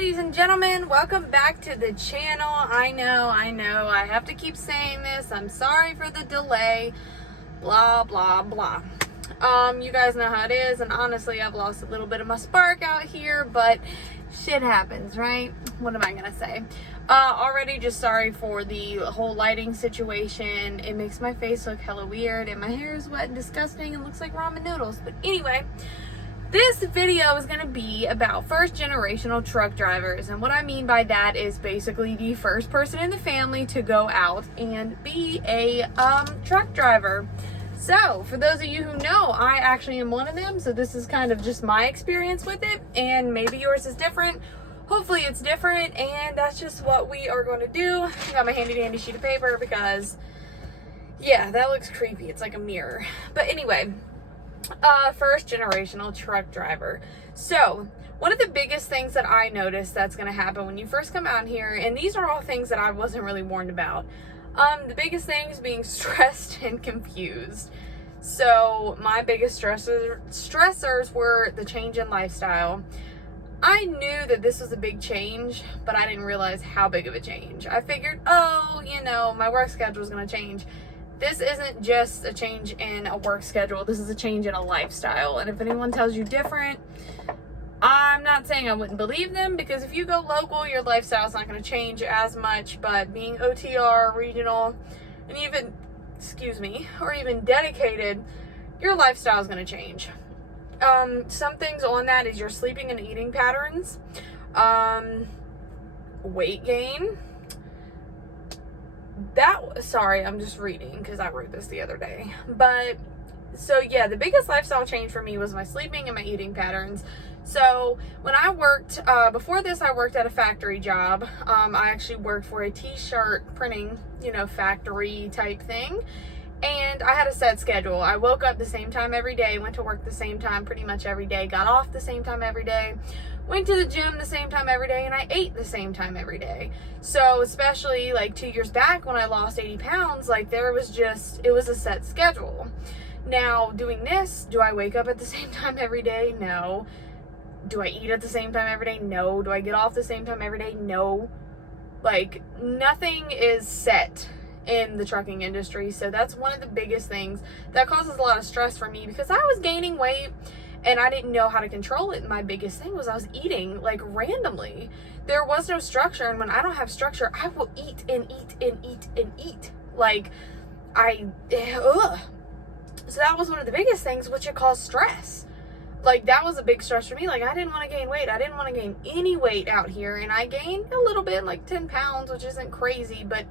ladies and gentlemen, welcome back to the channel. I know, I have to keep saying this. I'm sorry for the delay, blah, blah, blah. You guys know how it is, and honestly, I've lost a little bit of my spark out here, but shit happens, right? What am I gonna say? Already just sorry for the whole lighting situation. It makes my face look hella weird, and my hair is wet and disgusting and looks like ramen noodles. But anyway, this video is going to be about first generational truck drivers, and what I mean by that is basically the first person in the family to go out and be a truck driver. So for those of you who know, I actually am one of them, so this is kind of just my experience with it, and maybe yours is different. Hopefully it's different, and that's just what we are going to do. I got my handy dandy sheet of paper because yeah, that looks creepy. It's like a mirror. But anyway, first generational truck driver. So one of the biggest things that I noticed that's going to happen when you first come out here, and these are all things that I wasn't really warned about, the biggest thing is being stressed and confused. So my biggest stressors were the change in lifestyle. I knew that this was a big change, but I didn't realize how big of a change. I figured, oh, you know, my work schedule is going to change. This isn't just a change in a work schedule. This is a change in a lifestyle. And if anyone tells you different, I'm not saying I wouldn't believe them, because if you go local, your lifestyle is not going to change as much. But being OTR, regional, and even, or even dedicated, your lifestyle is going to change. Some things on that is your sleeping and eating patterns, weight gain. Sorry, I'm just reading because I wrote this the other day. But so yeah, the biggest lifestyle change for me was my sleeping and my eating patterns. So when I worked, before this, I worked at a factory job. I actually worked for a t-shirt printing, factory type thing. And I had a set schedule. I woke up the same time every day, went to work the same time pretty much every day, got off the same time every day, went to the gym the same time every day, and I ate the same time every day. So especially like 2 years back when I lost 80 pounds, like it was a set schedule. Now doing this, do I wake up at the same time every day? No. Do I eat at the same time every day? No. Do I get off the same time every day? No. Like nothing is set in the trucking industry. So that's one of the biggest things that causes a lot of stress for me, because I was gaining weight and I didn't know how to control it. And my biggest thing was I was eating like randomly. There was no structure, and when I don't have structure, I will eat and eat and eat and eat. Like So that was one of the biggest things, which it caused stress. Like that was a big stress for me. Like I didn't want to gain weight. I didn't want to gain any weight out here, and I gained a little bit, like 10 pounds, which isn't crazy, but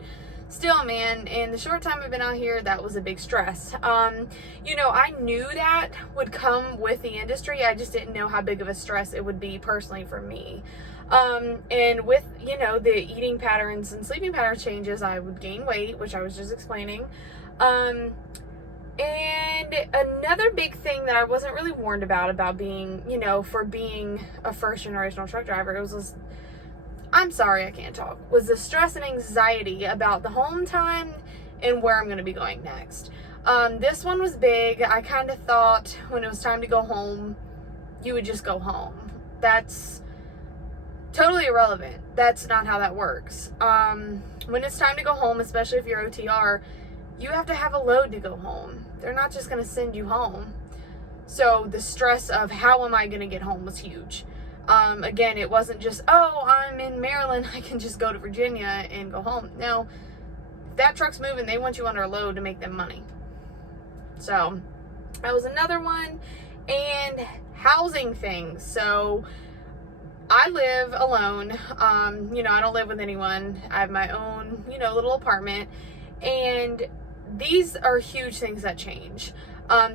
still, man, in the short time I've been out here, that was a big stress. I knew that would come with the industry. I just didn't know how big of a stress it would be personally for me. And with, the eating patterns and sleeping pattern changes, I would gain weight, which I was just explaining. And another big thing that I wasn't really warned about being, for being a first generational truck driver, it was this, I'm sorry, I can't talk, was the stress and anxiety about the home time and where I'm going to be going next. This one was big. I kind of thought when it was time to go home, you would just go home. That's totally irrelevant. That's not how that works. When it's time to go home, especially if you're OTR, you have to have a load to go home. They're not just going to send you home. So the stress of how am I going to get home was huge. Again, it wasn't just, oh, I'm in Maryland, I can just go to Virginia and go home. No, if that truck's moving, they want you under a load to make them money. So that was another one. And housing things. So I live alone. I don't live with anyone. I have my own, little apartment. And these are huge things that change.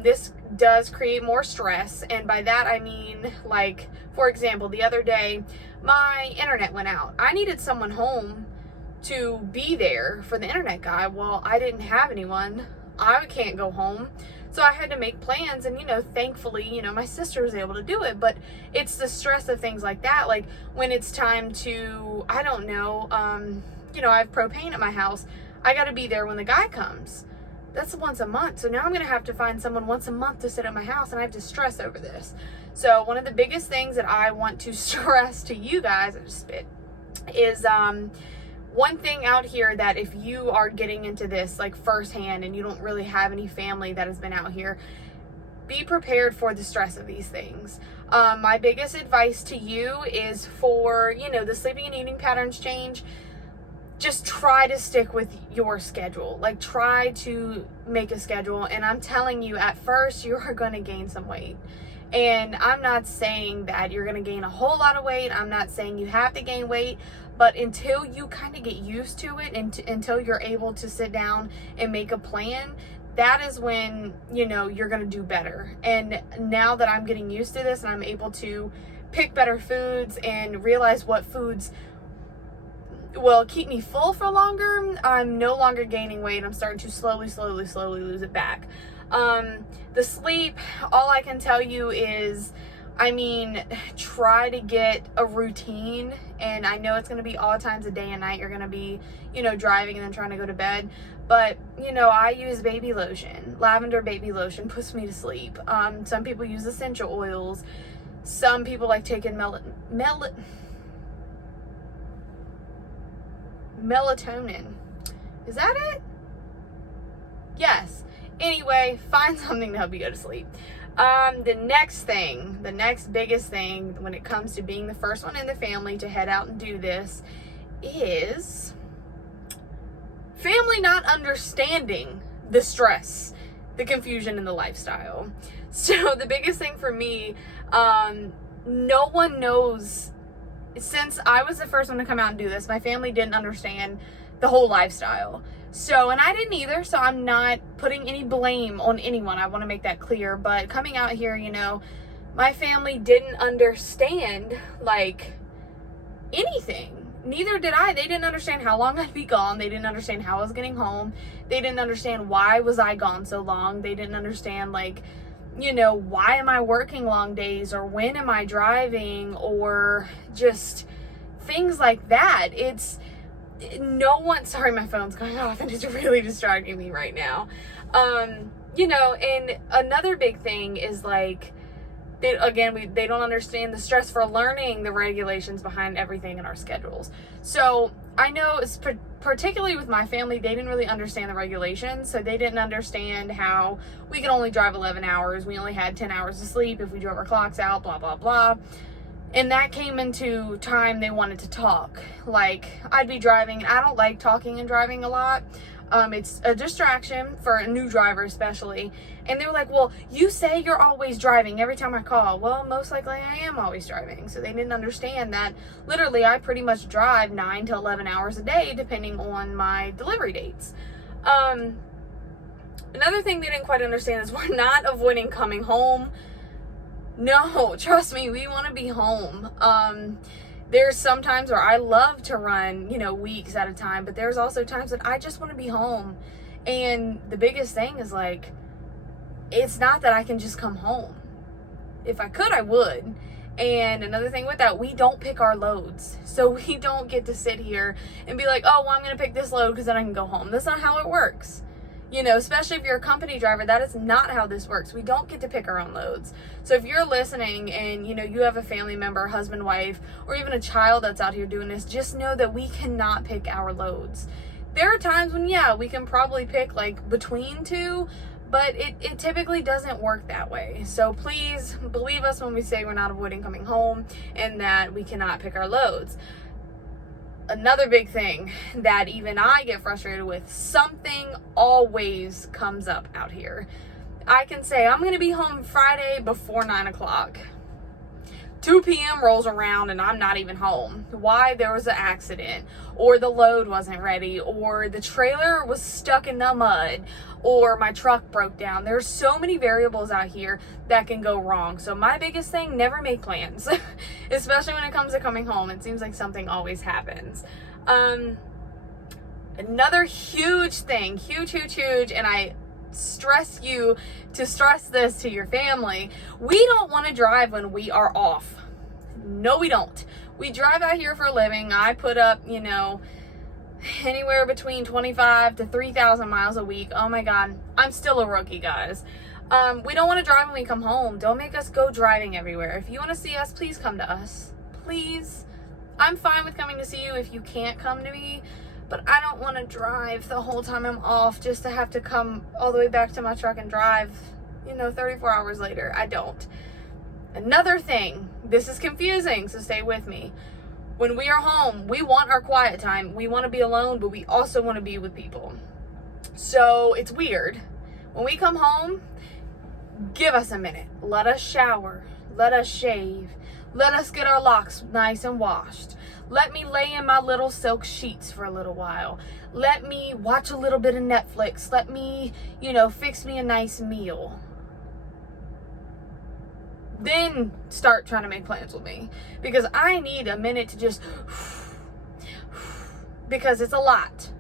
This does create more stress, and by that I mean, like, for example, the other day my internet went out. I needed someone home to be there for the internet guy. Well, I didn't have anyone. I can't go home, so I had to make plans, and thankfully, my sister was able to do it. But it's the stress of things like that, like when it's time to, I don't know, I have propane at my house. I got to be there when the guy comes. That's once a month. So now I'm going to have to find someone once a month to sit at my house, and I have to stress over this. So one of the biggest things that I want to stress to you guys, I just spit, is one thing out here that if you are getting into this like firsthand and you don't really have any family that has been out here, be prepared for the stress of these things. My biggest advice to you is for, the sleeping and eating patterns change. Just try to stick with your schedule. Like, try to make a schedule. And I'm telling you, at first, you are going to gain some weight. And I'm not saying that you're going to gain a whole lot of weight. I'm not saying you have to gain weight. But until you kind of get used to it, and until you're able to sit down and make a plan, that is when, you're going to do better. And now that I'm getting used to this and I'm able to pick better foods and realize what foods will keep me full for longer, I'm no longer gaining weight. I'm starting to slowly lose it back. The sleep, all I can tell you is, try to get a routine. And I know it's going to be all times of day and night. You're going to be, driving and then trying to go to bed. But, I use baby lotion. Lavender baby lotion puts me to sleep. Some people use essential oils. Some people like taking melatonin. Is that it? Yes. Anyway, find something to help you go to sleep. The next biggest thing when it comes to being the first one in the family to head out and do this is family not understanding the stress, the confusion, and the lifestyle. So the biggest thing for me, no one knows. Since I was the first one to come out and do this, my family didn't understand the whole lifestyle. So, and I didn't either, so I'm not putting any blame on anyone. I want to make that clear. But coming out here, my family didn't understand, like, anything. Neither did I. They didn't understand how long I'd be gone. They didn't understand how I was getting home. They didn't understand why was I gone so long. They didn't understand, like, why am I working long days, or when am I driving, or just things like that. Sorry, my phone's going off and it's really distracting me right now. And another big thing is, like, they don't understand the stress for learning the regulations behind everything in our schedules. So I know, particularly with my family, they didn't really understand the regulations. So they didn't understand how we could only drive 11 hours. We only had 10 hours to sleep if we drove our clocks out, blah, blah, blah. And that came into time they wanted to talk. Like, I'd be driving, and I don't like talking and driving a lot. It's a distraction for a new driver especially. And they were like, well, you say you're always driving every time I call. Well, most likely I am always driving. So they didn't understand that literally I pretty much drive 9 to 11 hours a day depending on my delivery dates. Another thing they didn't quite understand is we're not avoiding coming home. No, trust me, we want to be home. There's some times where I love to run, weeks at a time, but there's also times that I just want to be home. And the biggest thing is, like, it's not that I can just come home. If I could, I would. And another thing with that, we don't pick our loads. So we don't get to sit here and be like, oh, well, I'm going to pick this load because then I can go home. That's not how it works. Especially if you're a company driver, that is not how this works. We don't get to pick our own loads. So if you're listening and, you have a family member, husband, wife, or even a child that's out here doing this, just know that we cannot pick our loads. There are times when, we can probably pick, like, between two, but it typically doesn't work that way. So please believe us when we say we're not avoiding coming home and that we cannot pick our loads. Another big thing that even I get frustrated with, something always comes up out here. I can say I'm going to be home Friday before 9 o'clock. 2 p.m. rolls around and I'm not even home. Why? There was an accident, or the load wasn't ready, or the trailer was stuck in the mud, or my truck broke down. There's so many variables out here that can go wrong. So my biggest thing, never make plans, especially when it comes to coming home. It seems like something always happens. Another huge thing, huge, and I stress you to stress this to your family. We don't want to drive when we are off. No, we don't. We drive out here for a living. I put up, anywhere between 25 to 3,000 miles a week. Oh my God, I'm still a rookie, guys. We don't want to drive when we come home. Don't make us go driving everywhere. If you want to see us, please come to us. Please. I'm fine with coming to see you if you can't come to me, but I don't want to drive the whole time I'm off just to have to come all the way back to my truck and drive, 34 hours later. I don't. Another thing, this is confusing, so stay with me. When we are home, we want our quiet time. We want to be alone, but we also want to be with people. So it's weird. When we come home, give us a minute. Let us shower. Let us shave. Let us get our locks nice and washed. Let me lay in my little silk sheets for a little while. Let me watch a little bit of Netflix. Let me, fix me a nice meal. Then start trying to make plans with me, because I need a minute to just, because it's a lot.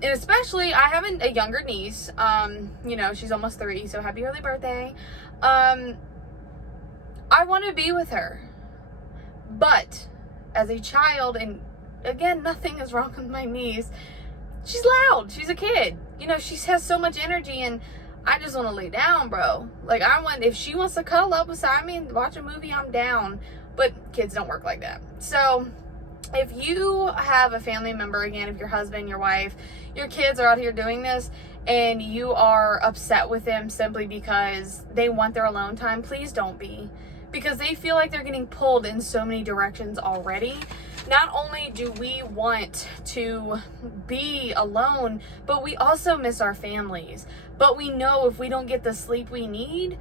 And especially, I have a younger niece, she's almost 3, so happy early birthday. I want to be with her, but as a child, and again, nothing is wrong with my niece, she's loud, she's a kid, she has so much energy, and I just want to lay down, bro. Like, if she wants to cuddle up beside me and watch a movie, I'm down. But kids don't work like that. So if you have a family member, again, if your husband, your wife, your kids are out here doing this, and you are upset with them simply because they want their alone time, please don't be. Because they feel like they're getting pulled in so many directions already. Not only do we want to be alone, but we also miss our families. But we know if we don't get the sleep we need,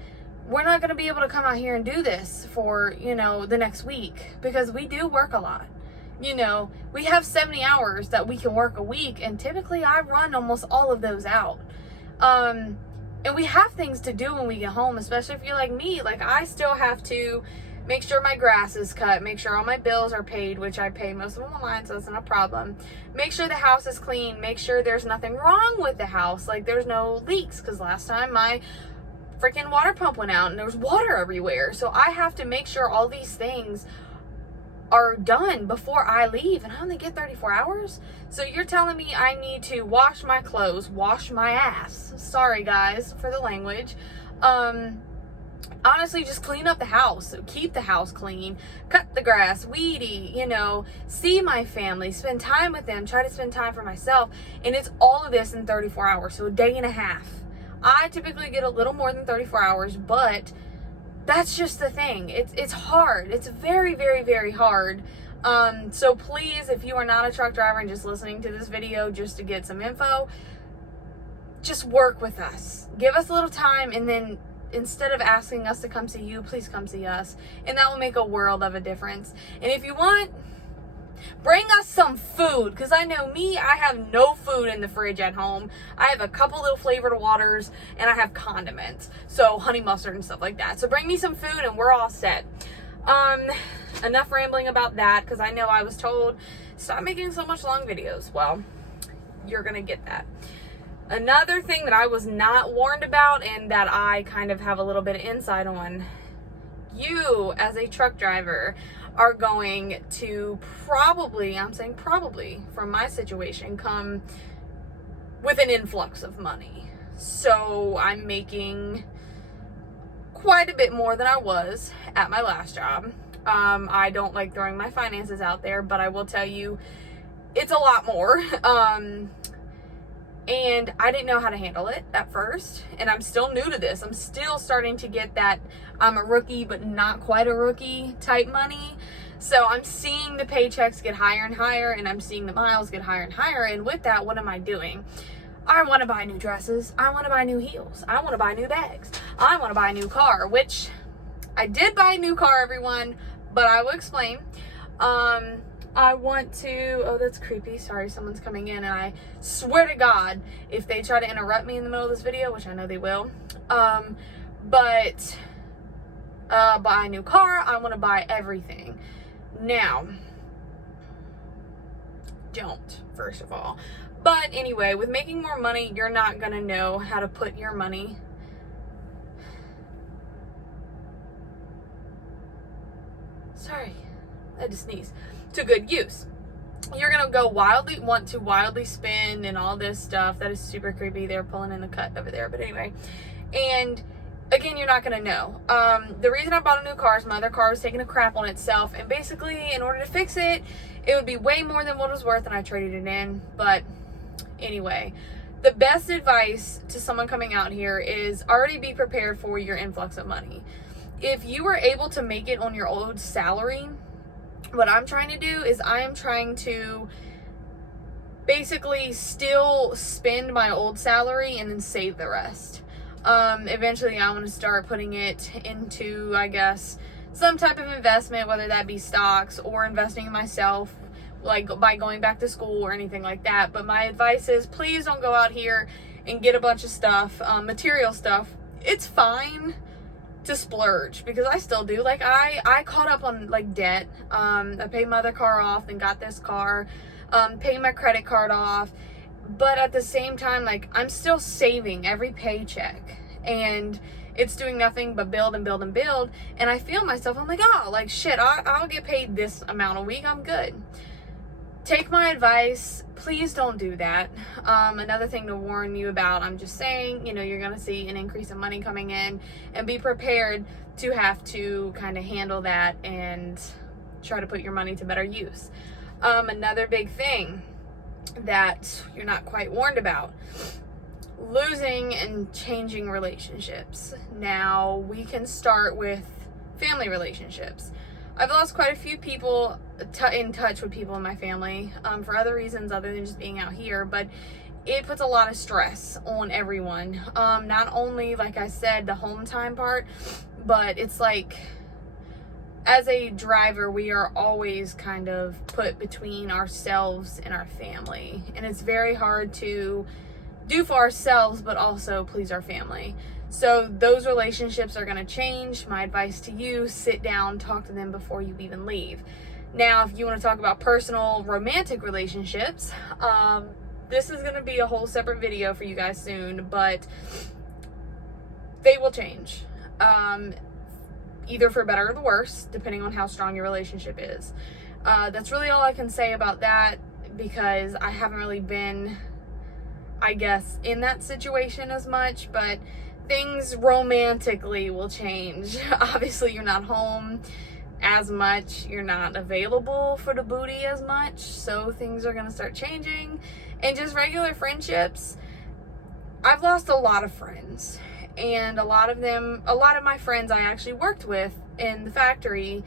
we're not going to be able to come out here and do this for, the next week. Because we do work a lot. We have 70 hours that we can work a week. And typically I run almost all of those out. And we have things to do when we get home, especially if you're like me. Like, I still have to make sure my grass is cut, make sure all my bills are paid, which I pay most of them online, so that's not a problem. Make sure the house is clean, make sure there's nothing wrong with the house, like there's no leaks, because last time my freaking water pump went out and there was water everywhere. So I have to make sure all these things are done before I leave, and I only get 34 hours. So you're telling me I need to wash my clothes, wash my ass. Sorry guys for the language. Honestly, just clean up the house, keep the house clean, cut the grass, weedy, see my family, spend time with them, try to spend time for myself. And it's all of this in 34 hours, so a day and a half. I typically get a little more than 34 hours, but that's just the thing. It's hard. It's very, very, very hard. So please, if you are not a truck driver and just listening to this video just to get some info, just work with us. Give us a little time, and then instead of asking us to come see you, please come see us. And that will make a world of a difference. And if you want, bring us some food, because I know me, I have no food in the fridge at home. I have a couple little flavored waters, and I have condiments, so honey mustard and stuff like that. So bring me some food and we're all set. Enough rambling about that, because I know I was told, stop making so much long videos. Well, you're gonna get that. Another thing that I was not warned about, and that I kind of have a little bit of insight on, you as a truck driver are going to probably, I'm saying probably, from my situation, come with an influx of money. So I'm making quite a bit more than I was at my last job. I don't like throwing my finances out there, but I will tell you, it's a lot more. And I didn't know how to handle it at first. And I'm still new to this. I'm still starting to get that I'm a rookie, but not quite a rookie type money. So I'm seeing the paychecks get higher and higher, and I'm seeing the miles get higher and higher. And with that, what am I doing? I want to buy new dresses. I want to buy new heels. I want to buy new bags. I want to buy a new car, which I did buy a new car, everyone, but I will explain. I want to, oh, that's creepy. Sorry, someone's coming in, and I swear to God, if they try to interrupt me in the middle of this video, which I know they will, buy a new car. I want to buy everything. Now, don't, first of all. But anyway, with making more money, you're not going to know how to put your money sorry, I had to sneeze, to good use. you're gonna want to wildly spend and all this stuff. That is super creepy. They're pulling in the cut over there, but anyway. And again, you're not gonna know. The reason I bought a new car is my other car was taking a crap on itself, and basically, in order to fix it, it would be way more than what it was worth, and I traded it in. But anyway, the best advice to someone coming out here is already be prepared for your influx of money. If you were able to make it on your old salary, what I'm trying to do is I am trying to basically still spend my old salary and then save the rest. Eventually I want to start putting it into, I guess, some type of investment, whether that be stocks or investing in myself, like by going back to school or anything like that. But my advice is, please don't go out here and get a bunch of stuff, material stuff. It's fine to splurge, because I still do. Like I caught up on like debt. I paid my other car off, then got this car, paid my credit card off. But at the same time, like, I'm still saving every paycheck, and it's doing nothing but build and build and build. And I feel myself, I'm like, oh, like shit, I'll get paid this amount a week, I'm good. Take my advice, please don't do that. Another thing to warn you about, I'm just saying, you know, you're gonna see an increase in money coming in, and be prepared to have to kind of handle that and try to put your money to better use. Another big thing that you're not quite warned about: losing and changing relationships. Now, we can start with family relationships. I've lost quite a few people in touch with people in my family, for other reasons other than just being out here, but it puts a lot of stress on everyone. Not only, like I said, the home time part, but it's like, as a driver, we are always kind of put between ourselves and our family. And it's very hard to do for ourselves, but also please our family. So those relationships are going to change. My advice to you, sit down, talk to them before you even leave. Now, if you want to talk about personal romantic relationships, this is going to be a whole separate video for you guys soon, but they will change. Either for better or the worse, depending on how strong your relationship is. That's really all I can say about that, because I haven't really been, I guess, in that situation as much, but things romantically will change. Obviously, you're not home as much, you're not available for the booty as much, so things are gonna start changing. And just regular friendships, I've lost a lot of friends, and a lot of my friends I actually worked with in the factory,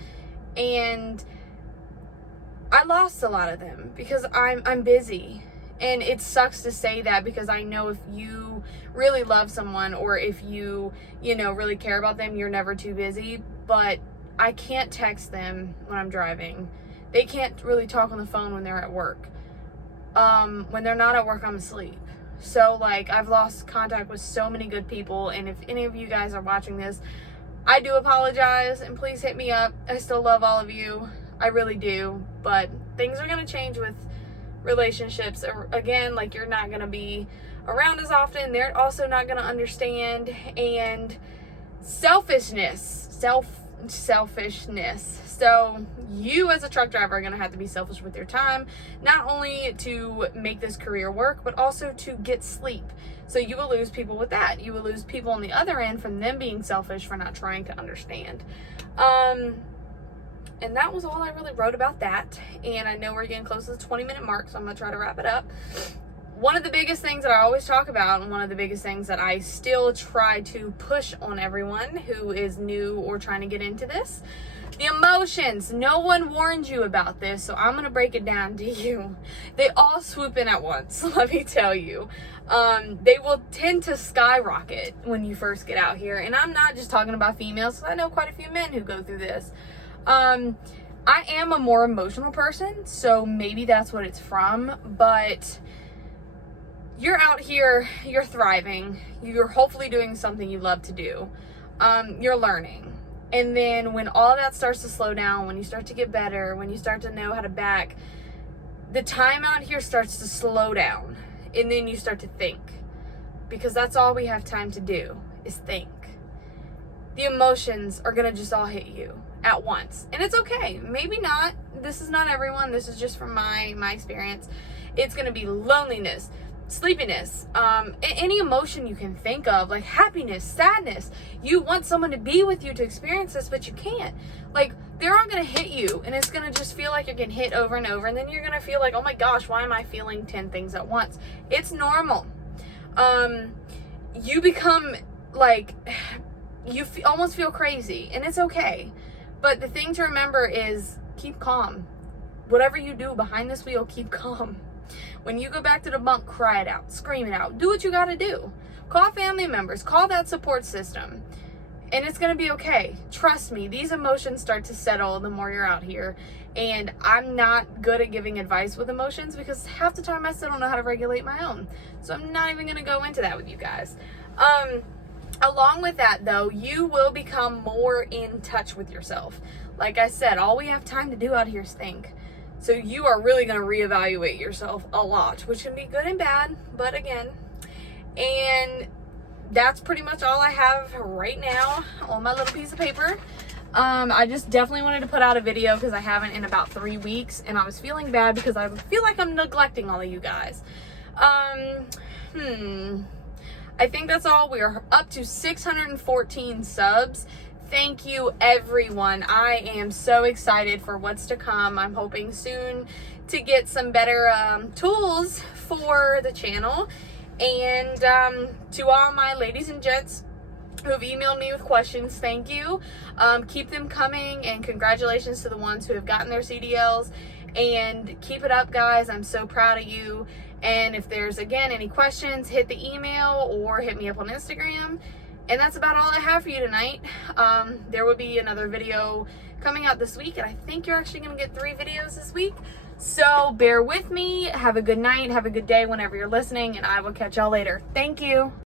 and I lost a lot of them because I'm busy. And it sucks to say that, because I know if you really love someone, or if you know, really care about them, you're never too busy. But I can't text them when I'm driving. They can't really talk on the phone when they're at work. When they're not at work, I'm asleep. So, like, I've lost contact with so many good people, and if any of you guys are watching this, I do apologize, and please hit me up. I still love all of you. I really do. But things are going to change with relationships. Again, like, you're not going to be around as often. They're also not going to understand. And selfishness. So you as a truck driver are going to have to be selfish with your time, not only to make this career work, but also to get sleep. So you will lose people with that. You will lose people on the other end from them being selfish for not trying to understand. And that was all I really wrote about that. And I know we're getting close to the 20-minute mark, so I'm going to try to wrap it up. One of the biggest things that I always talk about, and one of the biggest things that I still try to push on everyone who is new or trying to get into this, the emotions. No one warned you about this, so I'm going to break it down to you. They all swoop in at once, let me tell you. They will tend to skyrocket when you first get out here. And I'm not just talking about females, because I know quite a few men who go through this. I am a more emotional person, so maybe that's what it's from, but you're out here, you're thriving, you're hopefully doing something you love to do, you're learning, and then when all that starts to slow down, when you start to get better, when you start to know how to back, the time out here starts to slow down, and then you start to think, because that's all we have time to do, is think. The emotions are gonna just all hit you. at once. And it's okay. Maybe not. This is not everyone. This is just from my experience. It's going to be loneliness, sleepiness, any emotion you can think of, like happiness, sadness. You want someone to be with you to experience this, but you can't. Like, they're all going to hit you, and it's going to just feel like you're getting hit over and over, and then you're going to feel like, oh my gosh, why am I feeling 10 things at once? It's normal. You become like, almost feel crazy, and it's okay. But the thing to remember is keep calm. Whatever you do behind this wheel, keep calm. When you go back to the bunk, cry it out, scream it out, do what you got to do. Call family members, call that support system, and it's going to be okay. Trust me, these emotions start to settle the more you're out here. And I'm not good at giving advice with emotions because half the time I still don't know how to regulate my own. So I'm not even going to go into that with you guys. Along with that, though, you will become more in touch with yourself. Like I said, all we have time to do out here is think. So you are really going to reevaluate yourself a lot, which can be good and bad, but again. And that's pretty much all I have right now on my little piece of paper. I just definitely wanted to put out a video because I haven't in about 3 weeks, and I was feeling bad because I feel like I'm neglecting all of you guys. I think that's all. We are up to 614 subs. Thank you, everyone. I am so excited for what's to come. I'm hoping soon to get some better tools for the channel. And to all my ladies and gents who have emailed me with questions, thank you. Keep them coming, and congratulations to the ones who have gotten their CDLs. And keep it up, guys. I'm so proud of you. And if there's, again, any questions, hit the email or hit me up on Instagram. And that's about all I have for you tonight. There will be another video coming out this week, and I think you're actually going to get 3 videos this week. So bear with me. Have a good night. Have a good day whenever you're listening, and I will catch y'all later. Thank you.